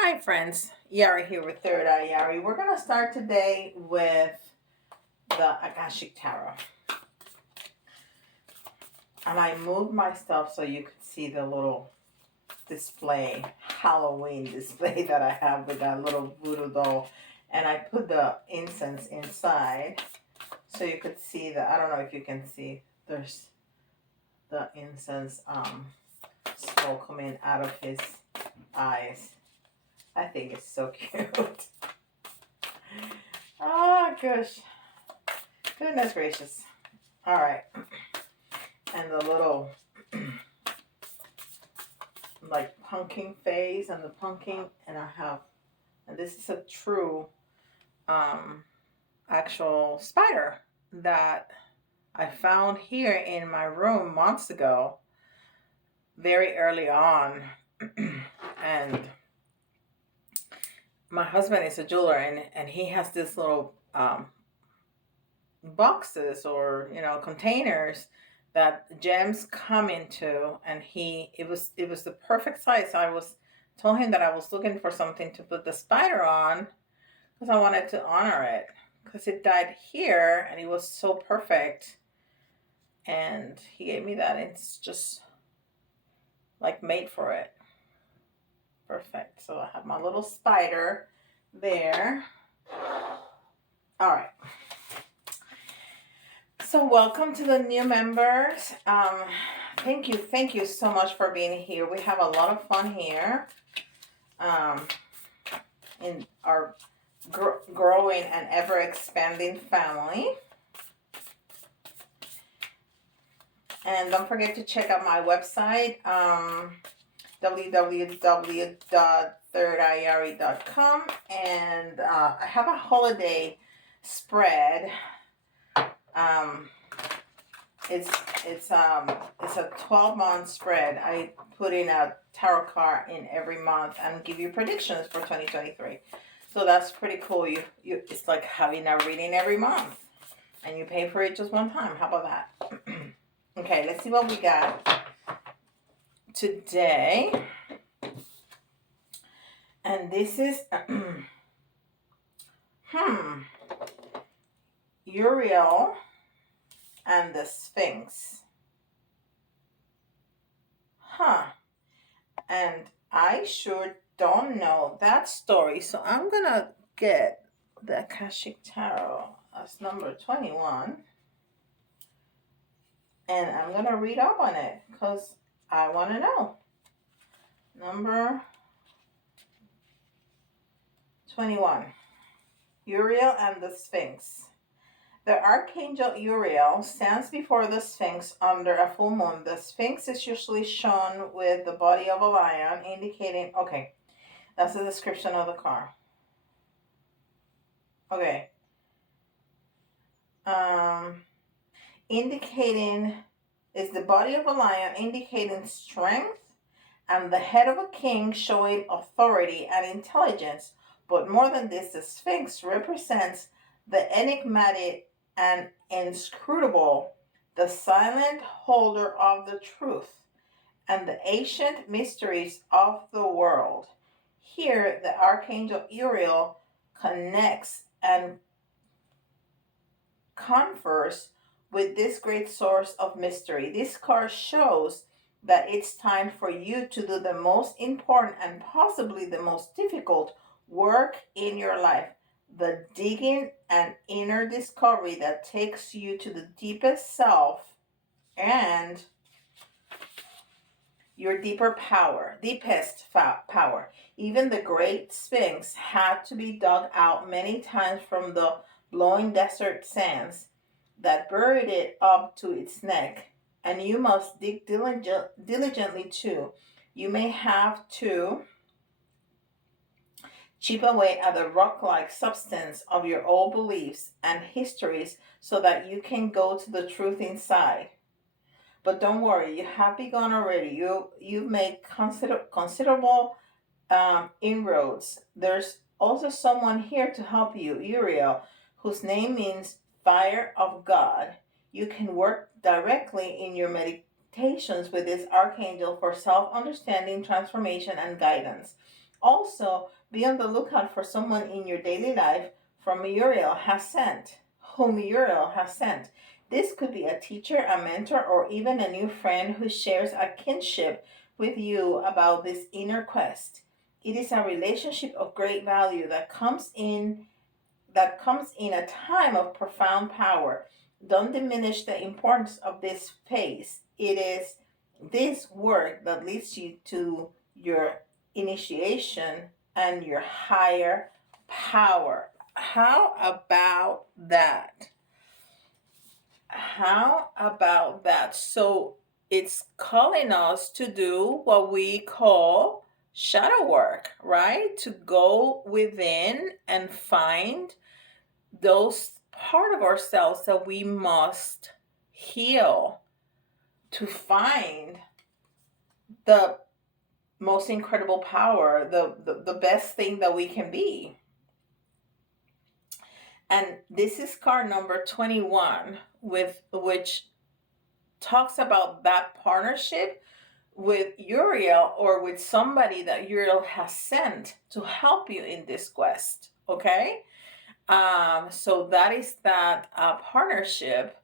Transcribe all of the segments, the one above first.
Hi friends, Yari here with Third Eye Yari. We're going to start today with the Akashic Tower. And I moved my stuff so you could see the little display, Halloween display that I have with that little voodoo doll. And I put the incense inside so you could see the, I don't know if you can see, there's the incense smoke coming out of his eyes. I think it's so cute. Oh gosh. Goodness gracious. Alright. And the little like pumpkin face and the pumpkin, and I have, and this is a true actual spider that I found here in my room months ago, very early on. And my husband is a jeweler, and he has this little boxes or containers that gems come into, and it was the perfect size. I told him that I was looking for something to put the spider on because I wanted to honor it, because it died here and it was so perfect, and he gave me that. It's just like made for it. Perfect. So I have my little spider there. All right. So welcome to the new members. Thank you so much for being here. We have a lot of fun here in our growing and ever expanding family. And don't forget to check out my website, www.thirdeyeyari.com, and I have a holiday spread. It's a 12-month spread. I put in a tarot card in every month and give you predictions for 2023. So that's pretty cool. It's like having a reading every month, and you pay for it just one time. How about that? Okay, let's see what we got today. And this is Uriel and the Sphinx. And I sure don't know that story. So I'm going to get the Akashic Tarot as number 21. And I'm going to read up on it because I want to know. Number 21. Uriel and the Sphinx. The Archangel Uriel stands before the Sphinx under a full moon. The Sphinx is usually shown with the body of a lion, indicating, okay, that's the description of the car. Okay. Indicating is the body of a lion, indicating strength, and the head of a king, showing authority and intelligence. But more than this, the Sphinx represents the enigmatic and inscrutable, the silent holder of the truth, and the ancient mysteries of the world. Here, the Archangel Uriel connects and confers with this great source of mystery. This card shows that it's time for you to do the most important and possibly the most difficult work in your life. The digging and inner discovery that takes you to the deepest self and your deepest power. Even the great Sphinx had to be dug out many times from the blowing desert sands that buried it up to its neck, and you must dig diligently too. You may have to chip away at the rock-like substance of your old beliefs and histories so that you can go to the truth inside. But don't worry, you have begun already. You've made considerable inroads. There's also someone here to help you, Uriel, whose name means fire of God. You can work directly in your meditations with this archangel for self-understanding, transformation, and guidance. Also, be on the lookout for someone in your daily life from Uriel has sent, whom Uriel has sent. This could be a teacher, a mentor, or even a new friend who shares a kinship with you about this inner quest. It is a relationship of great value that comes in a time of profound power. Don't diminish the importance of this phase. It is this work that leads you to your initiation and your higher power. How about that? How about that? So it's calling us to do what we call shadow work, right? To go within and find those part of ourselves that we must heal, to find the most incredible power, the best thing that we can be. And this is card number 21, which talks about that partnership with Uriel, or with somebody that Uriel has sent to help you in this quest. Okay, so that is that partnership,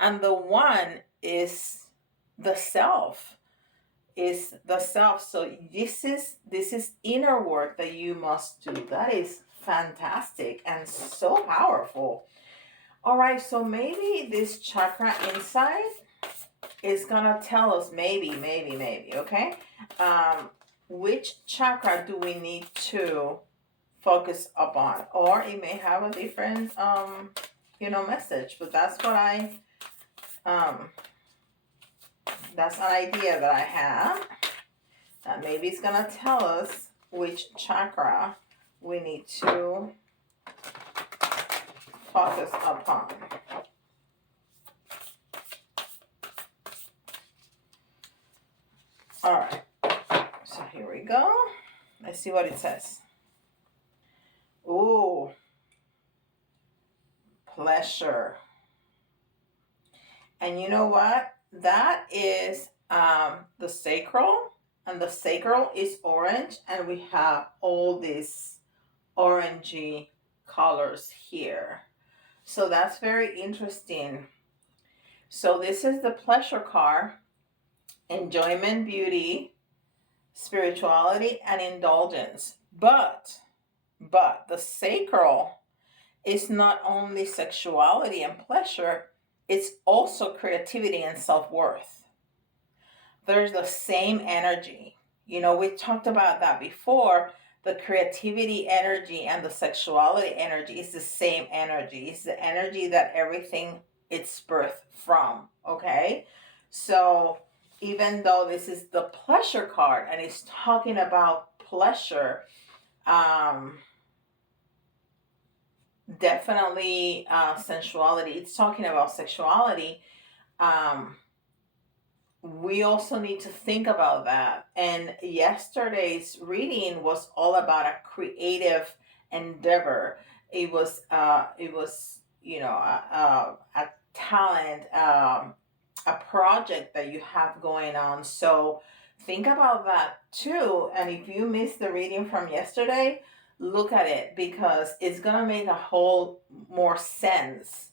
and the one is the self. So this is inner work that you must do. That is fantastic and so powerful. All right, so maybe this chakra insight is gonna tell us, maybe, okay, which chakra do we need to focus upon, or it may have a different message, but that's an idea that I have, that maybe it's gonna tell us which chakra we need to focus upon. All right, so here we go. Let's see what it says. Ooh, pleasure. And you know what? That is the sacral, and the sacral is orange, and we have all these orangey colors here. So that's very interesting. So this is the pleasure card: enjoyment, beauty, spirituality, and indulgence. But the sacral is not only sexuality and pleasure, it's also creativity and self-worth. There's the same energy. We talked about that before. The creativity energy and the sexuality energy is the same energy. It's the energy that everything it's birthed from. Okay? So even though this is the pleasure card and it's talking about pleasure, definitely sensuality, it's talking about sexuality, we also need to think about that. And yesterday's reading was all about a creative endeavor. It was a talent, a project that you have going on. So think about that too. And if you missed the reading from yesterday, look at it, because it's gonna make a whole more sense,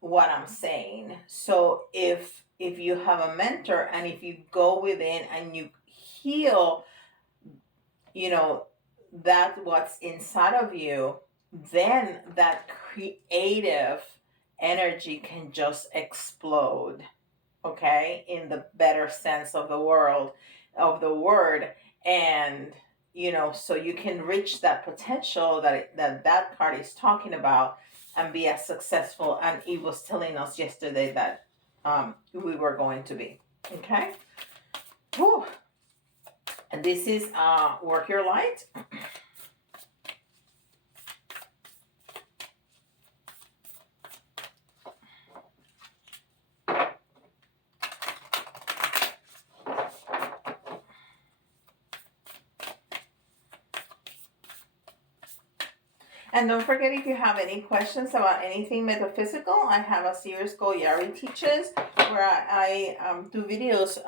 what I'm saying. So if you have a mentor, and if you go within and you heal, that what's inside of you, then that creative energy can just explode. Okay, in the better sense of the word. And so you can reach that potential that card is talking about, and be as successful, and it was telling us yesterday that we were going to be. Okay. Whew. And this is Work Your Light. And don't forget, if you have any questions about anything metaphysical, I have a series called Yari Teaches, where I do videos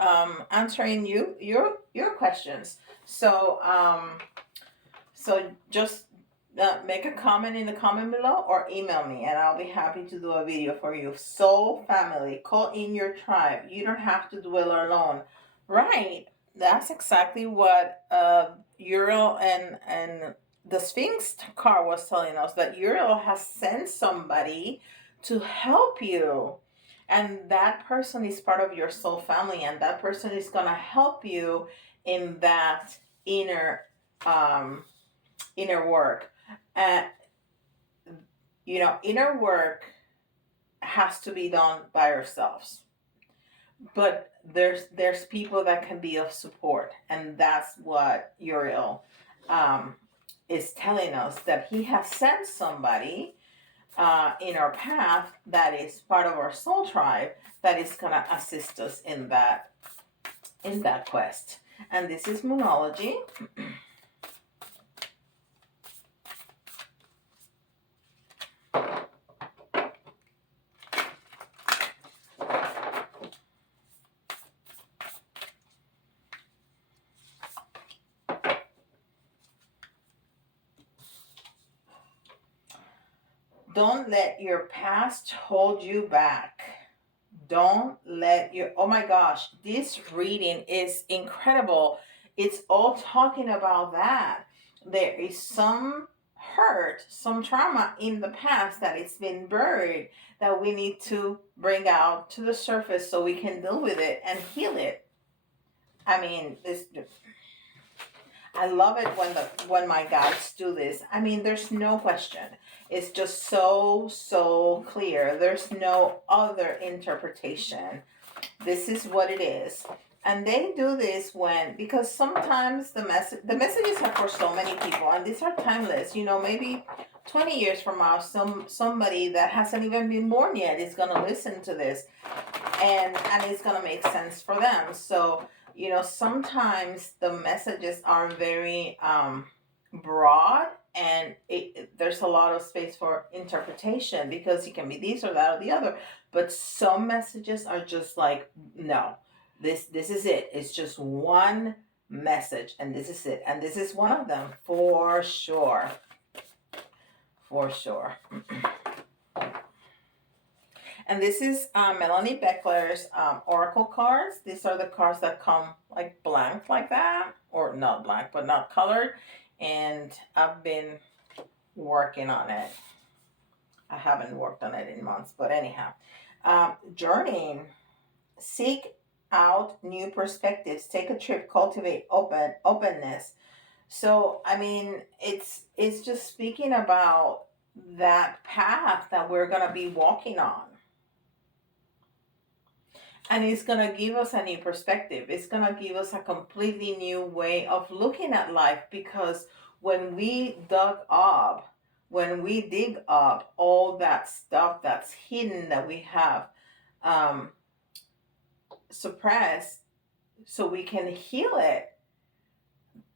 answering your questions. So So just make a comment in the comment below or email me and I'll be happy to do a video for you. Soul family, call in your tribe. You don't have to dwell alone. Right. That's exactly what Uriel and the Sphinx card was telling us, that Uriel has sent somebody to help you. And that person is part of your soul family, and that person is going to help you in that inner work. Inner work has to be done by ourselves, but there's people that can be of support, and that's what Uriel is telling us, that he has sent somebody in our path that is part of our soul tribe that is going to assist us in that quest. And this is Moonology. Don't let your past hold you back. Don't let your, oh my gosh, this reading is incredible. It's all talking about that. There is some hurt, some trauma in the past that it's been buried, that we need to bring out to the surface so we can deal with it and heal it. I mean, I love it when my guides do this. I mean, there's no question. It's just so clear. There's no other interpretation. This is what it is. And they do this because sometimes the messages are for so many people, and these are timeless. Maybe 20 years from now, somebody that hasn't even been born yet is going to listen to this, and it's going to make sense for them. So, sometimes the messages are very broad, and there's a lot of space for interpretation, because it can be this or that or the other. But some messages are just like, no, this is it. It's just one message, and this is it. And this is one of them for sure. For sure. And this is Melanie Becker's oracle cards. These are the cards that come like blank like that, or not blank, but not colored. And I've been working on it. I haven't worked on it in months, but anyhow. Journeying. Seek out new perspectives. Take a trip. Cultivate openness. So, I mean, it's just speaking about that path that we're going to be walking on. And it's going to give us a new perspective. It's going to give us a completely new way of looking at life, because when we dig up all that stuff that's hidden, that we have suppressed, so we can heal it,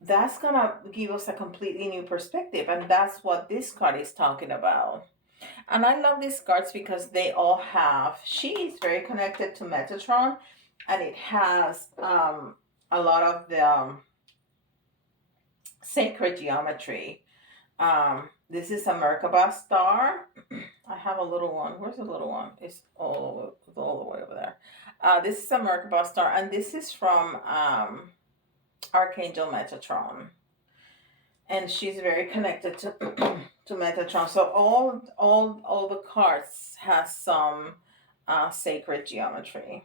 that's going to give us a completely new perspective. And that's what this card is talking about. And I love these cards because they all have, she is very connected to Metatron, and it has a lot of the sacred geometry. This is a Merkaba star. I have a little one. Where's the little one? It's all the way over there. This is a Merkaba star, and this is from Archangel Metatron. And she's very connected to to Metatron. So all the cards has some sacred geometry.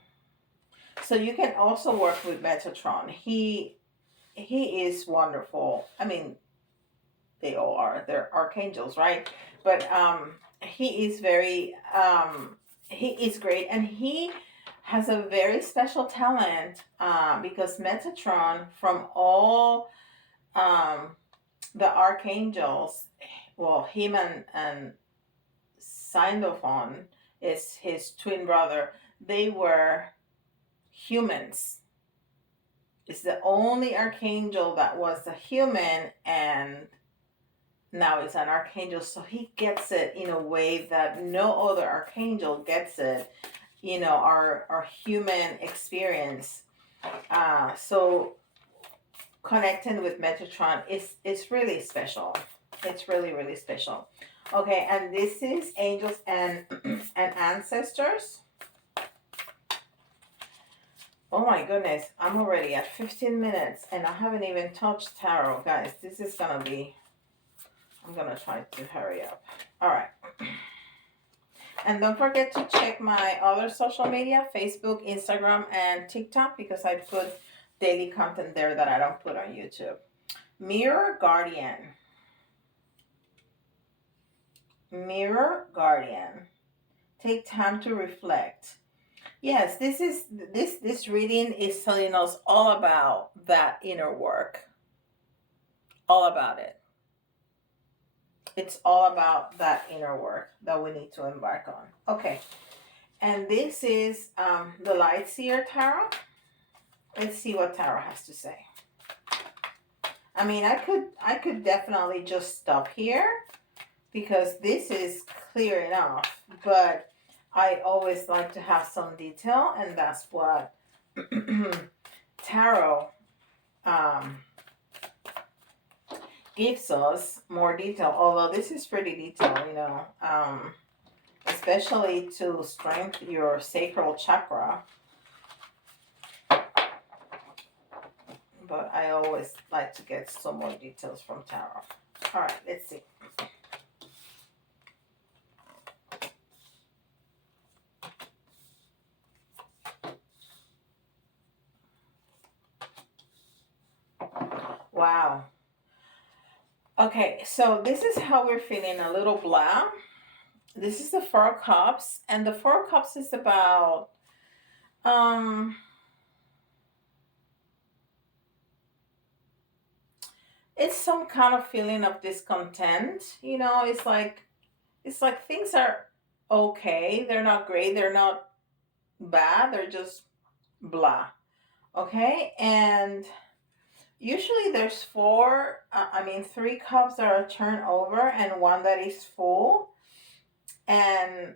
So you can also work with Metatron. He is wonderful. I mean, they all are. They're archangels, right? But he is very he is great, and he has a very special talent because Metatron, from all the archangels, well, him and Sandra is his twin brother. They were humans. It's the only archangel that was a human, and now it's an archangel. So he gets it in a way that no other archangel gets it. Our human experience. So connecting with Metatron is really special. It's really, really special. Okay, and this is angels and and ancestors. Oh my goodness, I'm already at 15 minutes and I haven't even touched tarot, guys. This is gonna be, I'm gonna try to hurry up. All right. And don't forget to check my other social media, Facebook, Instagram, and TikTok, because I put daily content there that I don't put on YouTube. Mirror Guardian. Mirror Guardian. Take time to reflect. Yes, this reading is telling us all about that inner work. All about it. It's all about that inner work that we need to embark on. Okay. And this is the Light Seer Tarot. Let's see what Tarot has to say. I mean, I could definitely just stop here because this is clear enough, but I always like to have some detail, and that's what Tarot gives us, more detail. Although this is pretty detailed, you know, especially to strengthen your sacral chakra. But I always like to get some more details from Tarot. All right, let's see. Wow. Okay, so this is how we're feeling, a little blah. This is the Four of Cups, and the Four of Cups is about it's some kind of feeling of discontent. You know, it's like things are okay. They're not great, they're not bad, they're just blah. Okay, and usually there's three cups that are turned over and one that is full. And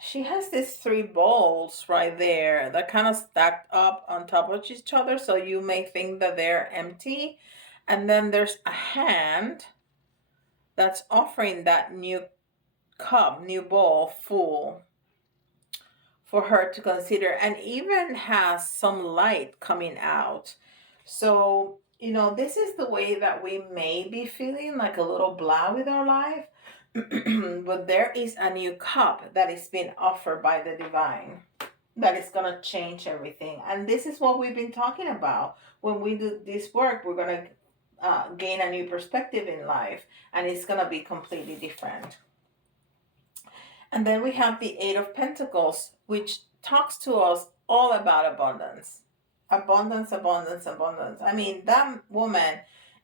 she has these three bowls right there that kind of stacked up on top of each other, so you may think that they're empty. And then there's a hand that's offering that new cup, new bowl full for her to consider, and even has some light coming out. So, you know, this is the way that we may be feeling, like a little blah with our life. But there is a new cup that is being offered by the divine that is going to change everything. And this is what we've been talking about. When we do this work, we're going to gain a new perspective in life, and it's going to be completely different. And then we have the Eight of Pentacles, which talks to us all about abundance. Abundance, abundance, abundance. I mean, that woman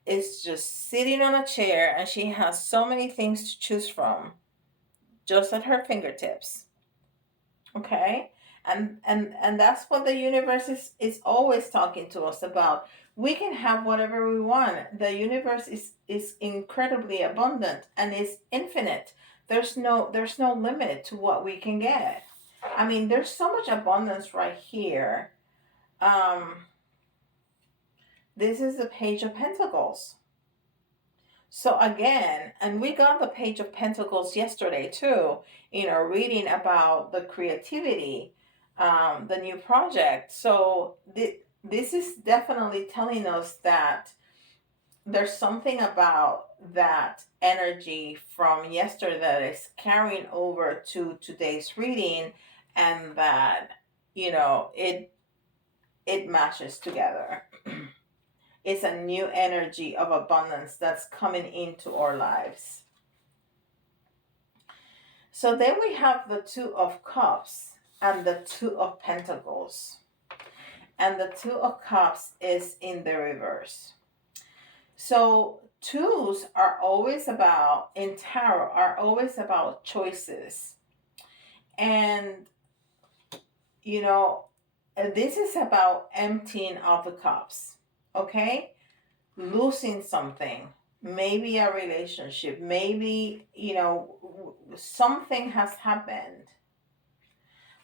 is just sitting on a chair and she has so many things to choose from just at her fingertips. Okay? And that's what the universe is always talking to us about. We can have whatever we want. The universe is incredibly abundant and is infinite. There's no limit to what we can get. I mean, there's so much abundance right here. This is the Page of Pentacles. So again, and we got the Page of Pentacles yesterday too, in our reading about the creativity, the new project. So this is definitely telling us that there's something about that energy from yesterday that is carrying over to today's reading, and that, you know, it matches together. It's a new energy of abundance that's coming into our lives. So then we have the Two of Cups and the Two of Pentacles. And the Two of Cups is in the reverse. So twos are always about, in tarot, are always about choices. And, you know, this is about emptying of the cups. Okay? Losing something. Maybe a relationship. Maybe, you know, something has happened.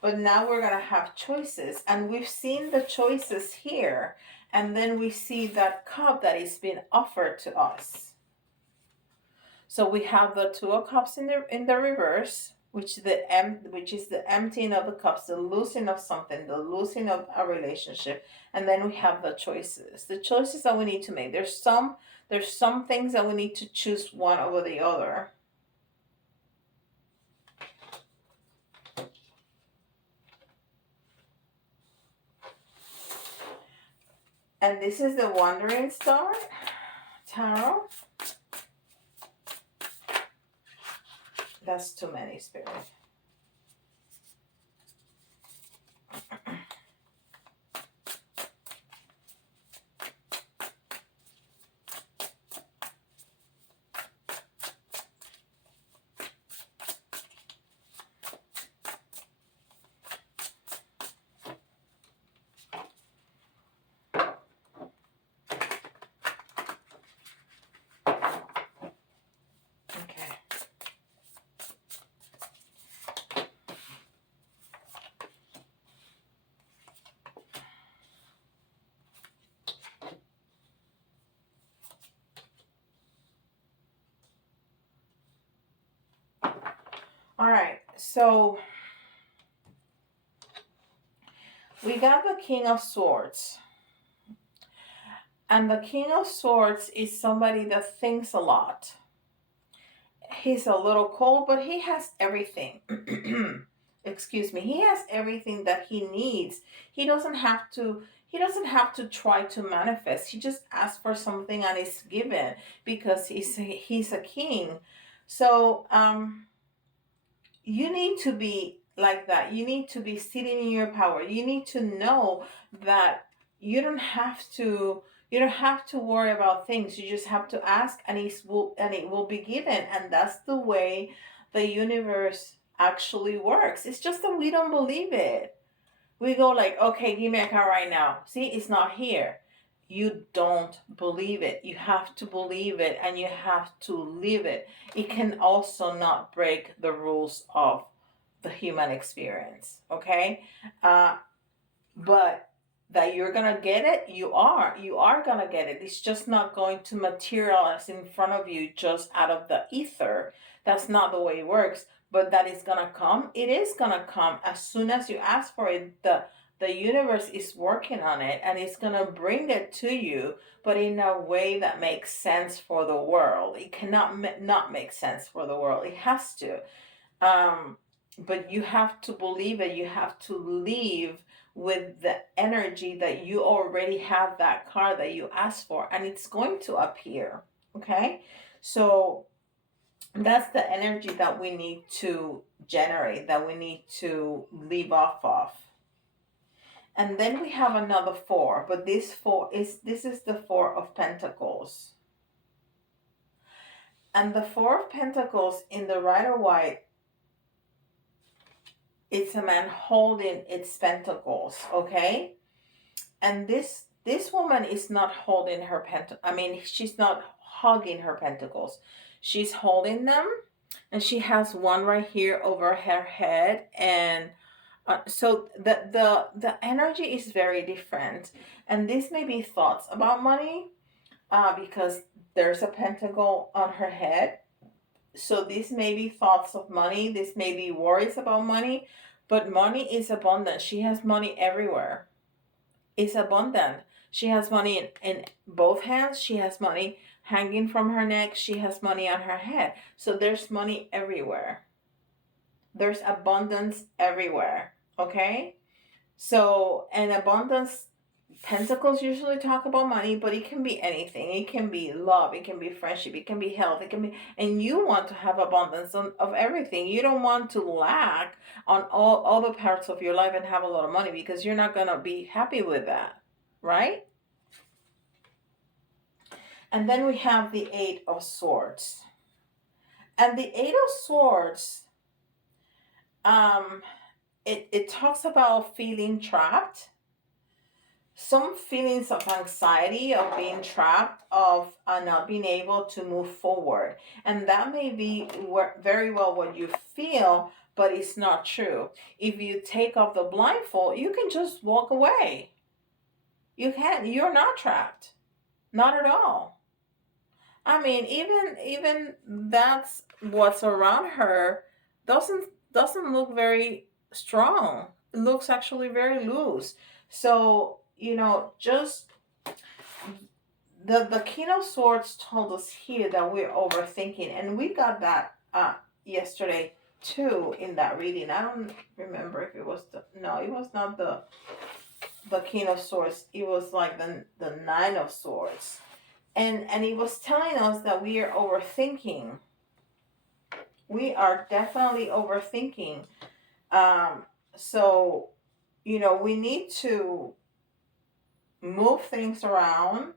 But now we're going to have choices. And we've seen the choices here. And then we see that cup that is being offered to us. So we have the Two of Cups in the reverse, which is the emptying of the cups, the losing of something, the losing of a relationship, and then we have the choices that we need to make. There's some things that we need to choose one over the other. And this is the Wandering Star Tarot. That's too many, Spirit. All right, so we got the King of Swords. And the King of Swords is somebody that thinks a lot. He's a little cold, but he has everything. Excuse me. He has everything that he needs. He doesn't have to try to manifest. He just asks for something and it's given because he's a king. So, you need to be like that. You need to be sitting in your power. You need to know that you don't have to worry about things. You just have to ask and it will be given. And that's the way the universe actually works. It's just that we don't believe it. We go like, okay, give me a car right now. See, it's not here. You don't believe it. You have to believe it and you have to live it. It can also not break the rules of the human experience, okay? But that you're gonna get it, you are gonna get it. It's just not going to materialize in front of you just out of the ether. That's not the way it works. But that is gonna come. It is gonna come as soon as you ask for it. The universe is working on it and it's going to bring it to you, but in a way that makes sense for the world. It cannot not make sense for the world. It has to. But you have to believe it. You have to live with the energy that you already have that car that you asked for, and it's going to appear. Okay? So that's the energy that we need to generate, that we need to live off of. And then we have another 4, but this is the 4 of Pentacles. And the 4 of Pentacles in the Rider White, it's a man holding its pentacles, okay? And this woman is not holding her she's not hugging her pentacles. She's holding them, and she has one right here over her head, and so the energy is very different. And this may be thoughts about money, because there's a pentacle on her head. So this may be thoughts of money. This may be worries about money. But money is abundant. She has money everywhere. It's abundant. She has money in both hands. She has money hanging from her neck. She has money on her head. So there's money everywhere. There's abundance everywhere. Okay? So, and abundance, pentacles usually talk about money, but it can be anything. It can be love. It can be friendship. It can be health. It can be, and you want to have abundance of everything. You don't want to lack on all the parts of your life and have a lot of money, because you're not going to be happy with that. Right? And then we have the 8 of Swords. And the 8 of Swords, it talks about feeling trapped. Some feelings of anxiety, of being trapped, of not being able to move forward. And that may be very well what you feel, but it's not true. If you take off the blindfold, you can just walk away. You're not trapped. Not at all. I mean, even that's what's around her doesn't look very strong. It looks actually very loose. So, just the King of Swords told us here that we're overthinking, and we got that yesterday too in that reading. I don't remember if it was it was not the King of Swords. It was like the Nine of Swords, and he was telling us that we are overthinking. We are definitely overthinking. So we need to move things around,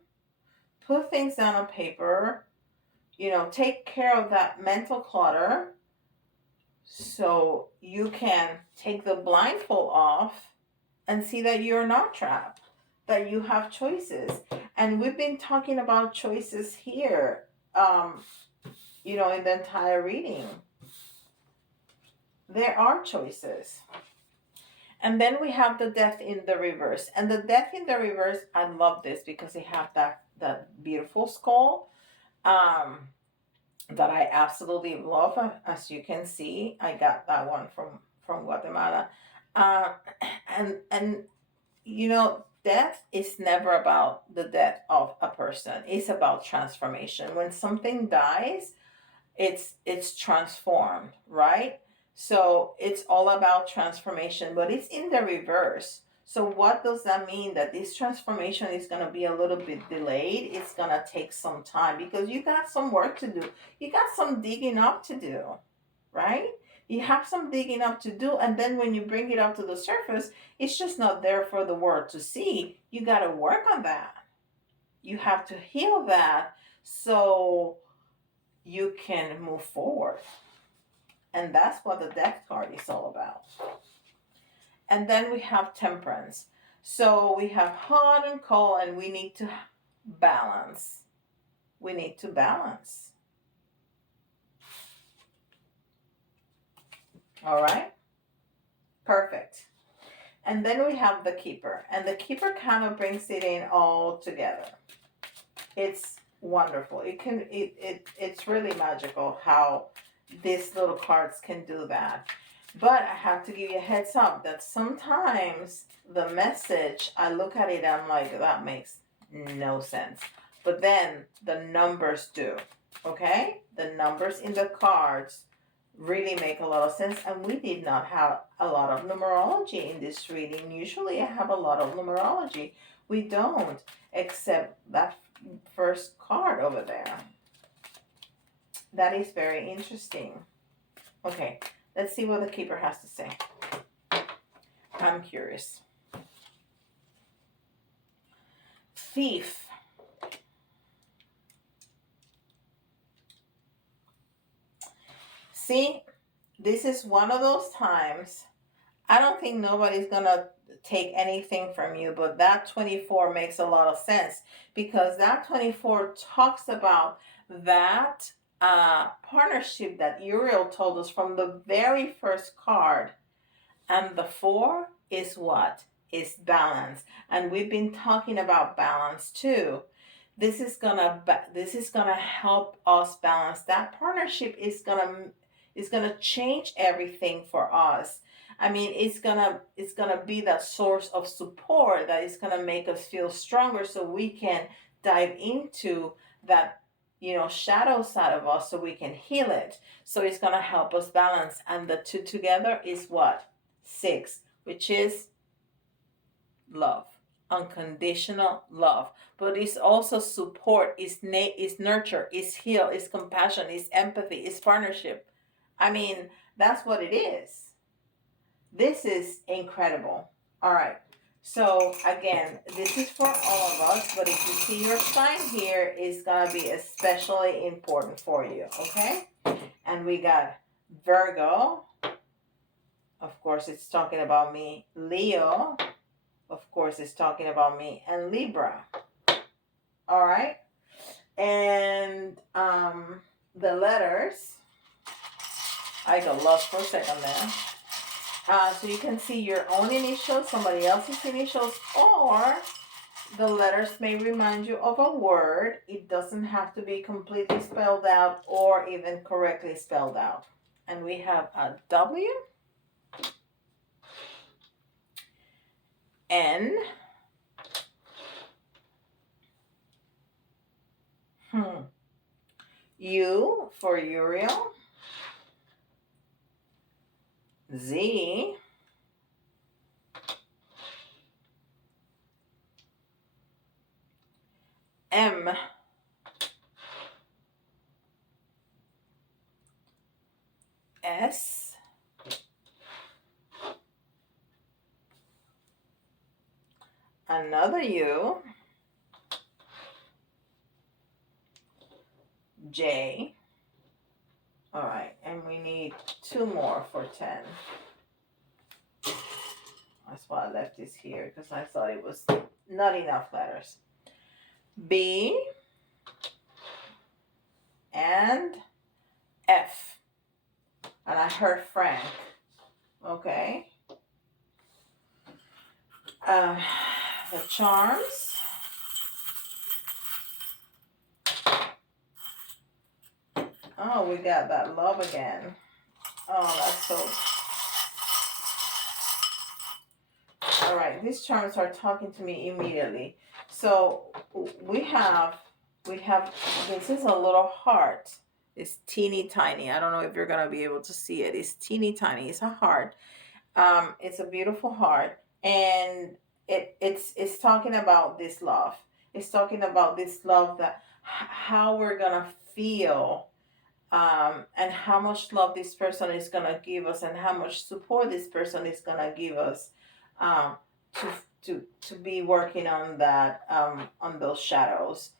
put things down on paper, take care of that mental clutter so you can take the blindfold off and see that you're not trapped, that you have choices. And we've been talking about choices here, in the entire reading. There are choices. And then we have the Death in the reverse. And the Death in the reverse, I love this because they have that beautiful skull that I absolutely love. As you can see, I got that one from Guatemala. And death is never about the death of a person. It's about transformation. When something dies, it's transformed, right? So it's all about transformation, but it's in the reverse. So what does that mean? That this transformation is going to be a little bit delayed. It's going to take some time because you got some work to do. You got some digging up to do, right? You have some digging up to do, and then when you bring it up to the surface, it's just not there for the world to see. You got to work on that. You have to heal that so you can move forward. And that's what the Death card is all about. And then we have Temperance. So we have hot and cold, and we need to balance. We need to balance. All right? Perfect. And then we have the Kipper. And the Kipper kind of brings it in all together. It's wonderful. It's really magical how these little cards can do that. But I have to give you a heads up that sometimes the message, I look at it, I'm like, that makes no sense. But then the numbers do. Okay? The numbers in the cards really make a lot of sense, and we did not have a lot of numerology in this reading. Usually I have a lot of numerology. We don't, except that first card over there. That is very interesting. Okay, let's see what the Keeper has to say. I'm curious. Thief. See, this is one of those times. I don't think nobody's going to take anything from you, but that 24 makes a lot of sense because that 24 talks about that partnership that Uriel told us from the very first card. And the 4 is what? Is balance. And we've been talking about balance too. This is gonna help us balance. That partnership is gonna change everything for us. I mean, it's gonna be that source of support that is gonna make us feel stronger, so we can dive into that shadow side of us, so we can heal it. So it's gonna help us balance. And the 2 together is what? 6, which is love, unconditional love. But it's also support, it's nurture, it's heal, it's compassion, it's empathy, it's partnership. I mean, that's what it is. This is incredible. All right. So again, this is for all of us, but if you see your sign here, it's going to be especially important for you, okay? And we got Virgo. Of course, it's talking about me. Leo. Of course, it's talking about me. And Libra. All right? And the letters, I got lost for a second there. So you can see your own initials, somebody else's initials, or the letters may remind you of a word. It doesn't have to be completely spelled out or even correctly spelled out. And we have a W, N, U for Uriel, Z, M, S, another U, J. All right, and we need 2 more for 10. That's why I left this here, because I thought it was not enough letters. B and F. And I heard Frank. Okay. The charms. Oh, we got that love again. Oh, that's so... All right, these charms are talking to me immediately. So we have, this is a little heart. It's teeny tiny. I don't know if you're going to be able to see it. It's teeny tiny. It's a heart. It's a beautiful heart. And it's talking about this love. It's talking about this love, that how we're going to feel, and how much love this person is going to give us, and how much support this person is going to give us, to be working on that, on those shadows.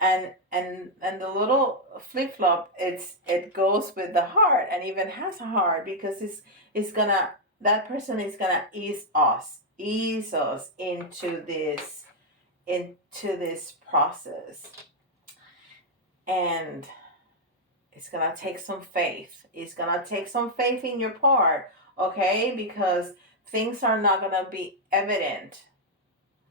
And the little flip flop, it goes with the heart, and even has a heart, because it's gonna, that person is gonna ease us into this process. And it's gonna take some faith. It's gonna take some faith in your part, okay? Because things are not gonna be evident.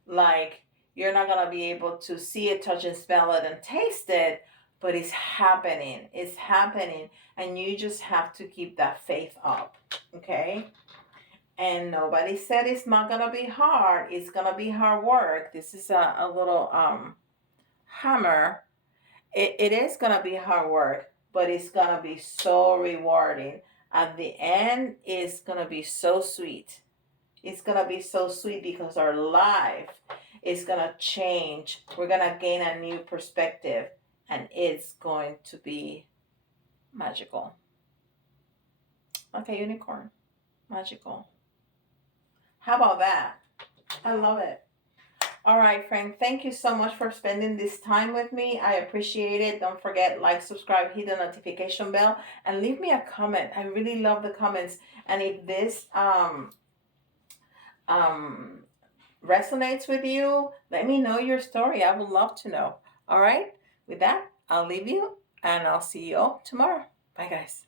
Like, you're not gonna be able to see it, touch it, smell it, and taste it, but it's happening. It's happening, and you just have to keep that faith up, okay? And nobody said it's not gonna be hard. It's gonna be hard work. This is a little hammer. It is gonna be hard work, but it's gonna be so rewarding. At the end, it's gonna be so sweet. It's gonna be so sweet, because our life is gonna change. We're gonna gain a new perspective, and it's going to be magical. Okay, unicorn. Magical. How about that? I love it. All right, friend. Thank you so much for spending this time with me. I appreciate it. Don't forget, like, subscribe, hit the notification bell, and leave me a comment. I really love the comments. And if this resonates with you, let me know your story. I would love to know. All right. With that, I'll leave you, and I'll see you all tomorrow. Bye, guys.